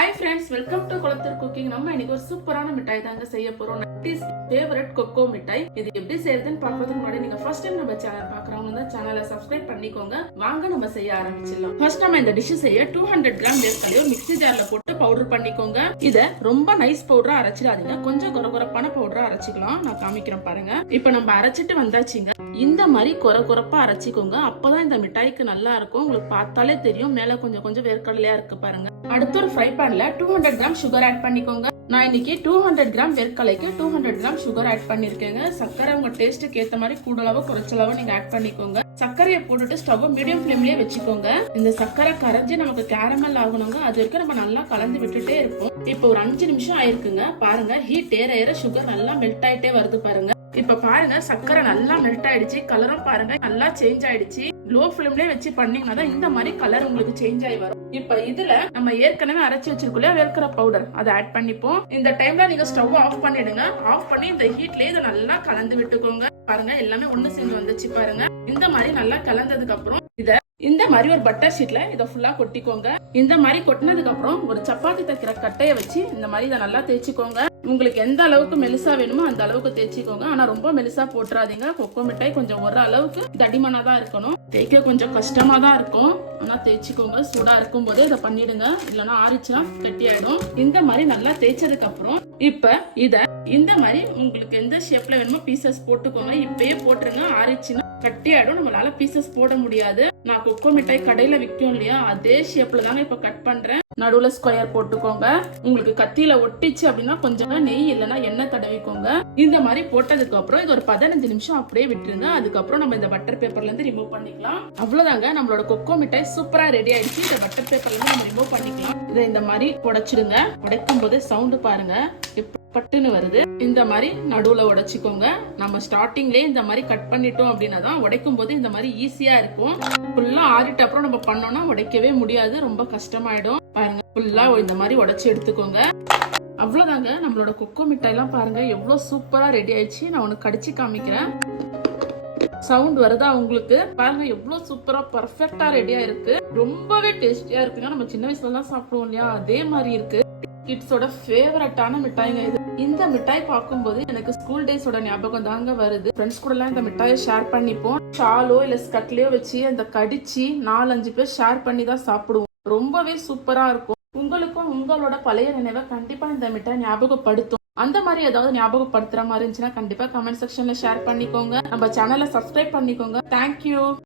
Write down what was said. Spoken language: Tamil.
Hi friends, welcome to Kulathur cooking. நம்ம இன்னைக்கு ஒரு சூப்பரான மிட்டாய் தாங்க செய்ய போறோம். நட்டிஸ் ஃபேவரட் கொக்கோ மிட்டாய். இது எப்படி செய்யறதுன்னு பார்க்கறதுக்கு முன்னாடி நீங்க ஃபர்ஸ்ட் டைம் நம்ம சேனல் பார்க்கறவங்க தான் சேனலை சப்ஸ்கிரைப் பண்ணிக்கோங்க. வாங்க நம்ம செய்ய ஆரம்பிச்சிடலாம். ஃபர்ஸ்ட் நம்ம இந்த டிஷ் செய்ய 200 கிராம் வேர்க்கடலை ஒரு மிக்ஸி ஜார்ல போட்டு பவுடர் பண்ணிக்கோங்க. இத ரொம்ப நைஸ் பவுடரா அரைச்சிடாதீங்க, கொஞ்சம் கொரகொரப்பான பவுடரா அரைச்சிக்கலாம். நான் காமிக்கிறேன் பாருங்க. இப்போ நம்ம அரைச்சிட்டு வந்தாச்சுங்க. இந்த மாதிரி கொரகொரப்பா அரைச்சிக்கோங்க. அப்பதான் இந்த மிட்டாய்க்கு நல்லா இருக்கும். உங்களுக்கு பார்த்தாலே தெரியும் மேல கொஞ்சம் கொஞ்சம் வேர்க்கடலையா இருக்கு பாருங்க. அடுத்து ஒரு ஃப்ரை பேன்ல 200 கிராம் சுகர் ஆட் பண்ணிக்கோங்க. நான் இன்னைக்கு 200 கிராம் வேர்க்கடலைக்கு 200 கிராம் சுகர் ஆட் பண்ணிருக்கேங்க. சர்க்கரை உங்க டேஸ்ட்டுக்கு ஏத்த மாதிரி கூடுதலாவோ குறைச்சலாவோ நீங்க ஆட் பண்ணிக்கோங்க. சர்க்கரையை போட்டுட்டு ஸ்டவ் மீடியம் ஃப்ளேம்லயே வச்சுக்கோங்க. இந்த சர்க்கரை கரைஞ்சி நமக்கு கேரமல் ஆகணுங்க. அது வரைக்கும் நம்ம நல்லா கலந்து விட்டுட்டே இருப்போம். இப்போ ஒரு 5 நிமிஷம் ஆயிருக்குங்க. பாருங்க, ஹீட் ஏற ஏற சுகர் நல்லா மெல்ட் ஆயிட்டே வருது பாருங்க. இப்ப பாருங்க, சர்க்கரை நல்லா மெல்ட் ஆயிடுச்சு. கலரும் பாருங்க நல்லா சேஞ்ச் ஆயிடுச்சு. லோ ஃப்ளேம்லயே வச்சு பண்ணீங்கன்னா இந்த மாதிரி கலர் உங்களுக்கு சேஞ்ச் ஆகி வரும். இப்ப இதுல நம்ம ஏற்கனவே அரைச்சு வச்சிருக்கோம் வேர்க்கடலை பவுடர், அதை ஆட் பண்ணிப்போம். இந்த டைம்ல நீங்க ஸ்டவ் ஆஃப் பண்ணிடுங்க. ஆஃப் பண்ணி இந்த ஹீட்லயே இதை நல்லா கலந்து விட்டுக்கோங்க. பாருங்க, எல்லாமே ஒண்ணு சேர்ந்து வந்துச்சு பாருங்க. இந்த மாதிரி நல்லா கலந்ததுக்கு அப்புறம் இத இந்த மாதிரி ஒரு பட்டர் ஷீட்ல இதை ஃபுல்லா கொட்டிக்கோங்க. இந்த மாதிரி கொட்டினதுக்கு அப்புறம் ஒரு சப்பாத்தி தைக்கிற கட்டைய வச்சு இந்த மாதிரி இதை நல்லா தேய்ச்சிக்கோங்க. உங்களுக்கு எந்த அளவுக்கு மெலிசா வேணுமோ அந்த அளவுக்கு தேய்ச்சிக்கோங்க. ஆனா ரொம்ப மெலிசா போட்டுறாதீங்க. கொக்கோ மிட்டாய் கொஞ்சம் ஒரு அளவுக்கு தடிமனா தான் இருக்கணும். தேய்க்க கொஞ்சம் கஷ்டமா தான் இருக்கும். ஆனா தேய்ச்சிக்கோங்க. சூடா இருக்கும் போதே இதை பண்ணிடுங்க, இல்லைன்னா ஆறிச்சுன்னா கட்டி ஆயிடும். இந்த மாதிரி நல்லா தேய்ச்சதுக்கு அப்புறம் இப்ப இத இந்த மாதிரி உங்களுக்கு எந்த ஷேப்ல வேணுமோ பீசஸ் போட்டுக்கோங்க. இப்பயே போட்டுருங்க, ஆறிச்சுன்னா கட்டி ஆயிடும். நம்மளால பீசஸ் போட முடியாது. நான் கொக்கோ மிட்டாய் கடையில விற்கும் இல்லையா, அதே ஷேப்ல தாங்க இப்ப கட் பண்றேன். நடுவுல ஸ்கொயர் போட்டுக்கோங்க. உங்களுக்கு கத்தியில ஒட்டிச்சு அப்படின்னா கொஞ்சம் நெய் இல்லைன்னா எண்ணெய் தடவிக்கோங்க. இந்த மாதிரி போட்டதுக்கு அப்புறம் இது ஒரு 15 நிமிஷம் அப்படியே விட்டுருங்க. அதுக்கப்புறம் நம்ம இந்த பட்டர் பேப்பர்ல இருந்து ரிமூவ் பண்ணிக்கலாம். அவ்வளவுதாங்க, நம்மளோட கொக்கோ மிட்டாய் சூப்பரா ரெடி ஆயிடுச்சு. இந்த பட்டர் பேப்பர்ல இருந்து நம்ம ரிமூவ் பண்ணிக்கலாம். இதை இந்த மாதிரி உடைச்சிடுங்க. உடைக்கும் போது சவுண்ட் பாருங்க பட்டுன்னு வருது. இந்த மாதிரி நடுவுல உடைச்சிக்கோங்க. நம்ம ஸ்டார்டிங்லயே இந்த மாதிரி கட் பண்ணிட்டோம் அப்படின்னா தான் உடைக்கும் போது இந்த மாதிரி ஈஸியா இருக்கும். ஃபுல்லா ஆறிட்ட அப்புறம் நம்ம பண்ணோம்னா உடைக்கவே முடியாது, ரொம்ப கஷ்டமாயிடும். பாருங்க, ஃபுல்லா இந்த மாதிரி உடைச்சு எடுத்துக்கோங்க. அவ்வளவுதாங்க, நம்மளோட கொக்கோ மிட்டாய் எல்லாம் பாருங்க எவ்வளவு சூப்பரா ரெடி ஆயிடுச்சு. நான் உனக்கு கடிச்சு காமிக்கிறேன். சவுண்ட் வருதா உங்களுக்கு? பாருங்க எவ்வளவு சூப்பரா பர்ஃபெக்டா ரெடியா இருக்கு. ரொம்பவே டேஸ்டியா இருக்குங்க. நம்ம சின்ன வயசுல எல்லாம் சாப்பிடுவோம் இல்லையா, அதே மாதிரி இருக்கு. கிட்ஸோட ஃபேவரட்டான மிட்டாய்ங்க இது. இந்த மிட்டாய் பார்க்கும்போது எனக்கு ஸ்கூல் டேஸோட ஞாபகம் தாங்க வருது. ஃப்ரெண்ட்ஸ் கூட எல்லாம் இந்த மிட்டாயை ஷேர் பண்ணிப்போம். ஷாலோ இல்ல ஸ்கட்லயோ வச்சு அந்த கடிச்சு 4-5 பேர் ஷேர் பண்ணி தான் சாப்பிடுவோம். ரொம்பவே சூப்பரா இருக்கும். உங்களுக்கும் உங்களோட பழைய நினைவை கண்டிப்பா இந்த மிட்டாய் ஞாபகப்படுத்தும். அந்த மாதிரி ஏதாவது ஞாபகப்படுத்துற மாதிரி இருந்துச்சுன்னா கண்டிப்பா கமெண்ட் செக்ஷன்ல ஷேர் பண்ணிக்கோங்க. நம்ம சேனலை சப்ஸ்கிரைப் பண்ணிக்கோங்க. தேங்க்யூ.